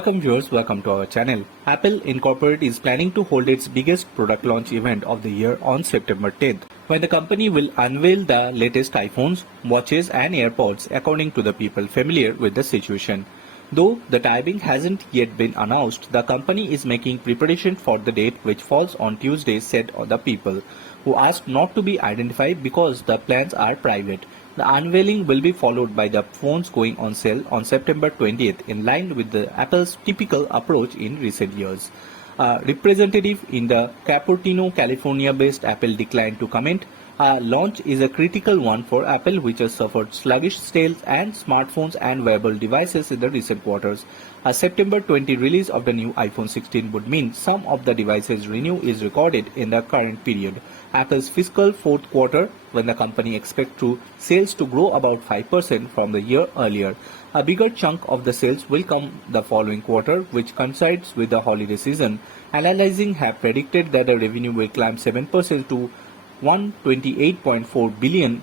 Welcome viewers, welcome to our channel. Apple Incorporated is planning to hold its biggest product launch event of the year on September 10th, when the company will unveil the latest iPhones, watches and AirPods according to the people familiar with the situation. Though the timing hasn't yet been announced, the company is making preparation for the date which falls on Tuesday, said the people, who asked not to be identified because the plans are private. The unveiling will be followed by the phones going on sale on September 20th, in line with the Apple's typical approach in recent years. A representative in the Cupertino, California-based Apple declined to comment. Launch is a critical one for Apple, which has suffered sluggish sales and smartphones and wearable devices in the recent quarters. A September 20 release of the new iPhone 16 would mean some of the devices' renew is recorded in the current period. Apple's fiscal fourth quarter, when the company expects sales to grow about 5% from the year earlier. A bigger chunk of the sales will come the following quarter, which coincides with the holiday season. Analyzing have predicted that the revenue will climb 7% to $128.4 billion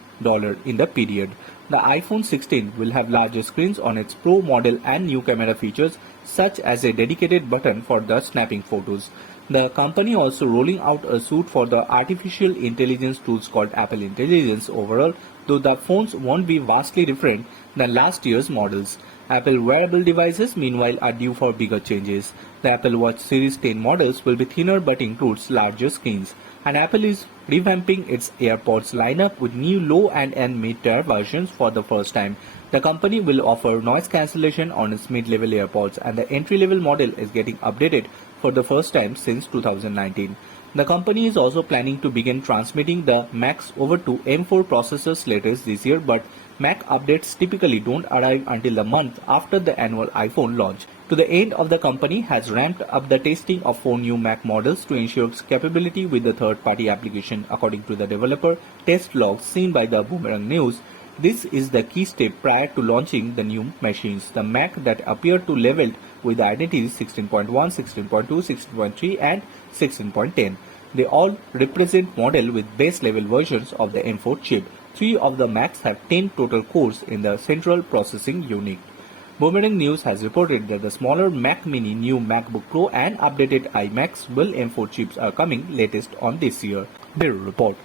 in the period. The iPhone 16 will have larger screens on its Pro model and new camera features such as a dedicated button for the snapping photos. The company also rolling out a suite for the artificial intelligence tools called Apple Intelligence overall, though the phones won't be vastly different than last year's models. Apple wearable devices meanwhile are due for bigger changes. The Apple Watch Series 10 models will be thinner but includes larger screens. And Apple is revamping its AirPods lineup with new low and mid-tier versions for the first time. The company will offer noise cancellation on its mid-level AirPods, and the entry-level model is getting updated for the first time since 2019. The company is also planning to begin transmitting the Macs over to M4 processors later this year, but Mac updates typically don't arrive until the month after the annual iPhone launch. To the end of the company has ramped up the testing of 4 new Mac models to ensure its capability with the third-party application, according to the developer test logs seen by the Boomerang News. This is the key step prior to launching the new machines. The Mac that appear to leveled with the identities 16.1, 16.2, 16.3 and 16.10. They all represent model with base level versions of the M4 chip. 3 of the Macs have 10 total cores in the central processing unit. Boomerang News has reported that the smaller Mac Mini, new MacBook Pro and updated iMacs will M4 chips are coming latest on this year. Bureau Report.